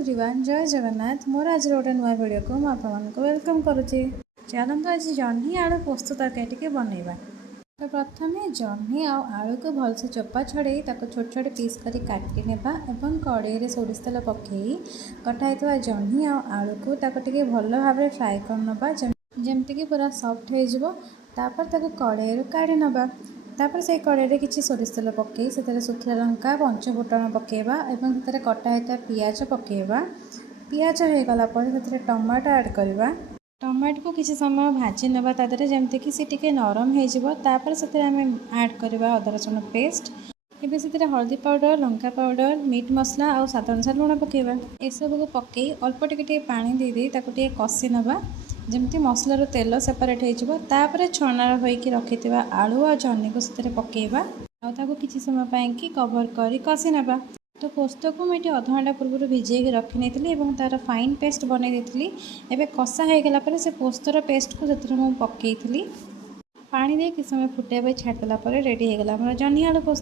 Everyone जय जगन्नाथ मोर आज गोटे नुआ वीडियो को मुझे वेलकम करुच्ची। चलते आज जह्नी आलू पोस्त तरकारी टे बनइबा। तो प्रथम जह्नी आलू को भलसे चोपा छड़े छोट छोट पीस कर काटी नेबा एवं कड़े सोरिष तेल पकई कटा जह्नी आलू को टे भल भाव फ्राए करनबा जमती पूरा सॉफ्ट हो कड़े काढ़ी नबा। तापर से कड़े किसी सोरिष तेल पकई से सुखिला लंका पंचफुटन पकेबा एवं से कटा होता पियाज पकेबा। पियाज हो गला से टमाटो ऐड करवा। टमाटो को किसी समय भाजी नवा तादरे जमती कि सी टिके नरम हो से ऐड करवा अदा रसुण पेस्ट। एबे से हल्दी पाउडर लंका पाउडर मीट मसला और स्वाद अनुसार लुण पकेबा। एसबू को पकई अल्प टिके पानी दे ताको कषि नवा जमती मसलार तेल सेपरेट हो छणा होइकी रखिथिबा आलू और जह्नी को से पकेबा और किसी समय पाई कवर कर कषि नवा। तो पोस्त को मुझे अध घंटा पूर्व भिजे रखी नहीं तार फाइन पेस्ट बनई देती। एबे कषा हो गला से पोस्तर पेस्ट को से पकई पानी दे किसी समय फुटाई छाड़देला रेडी हो गला जह्नी आलू पोस्त।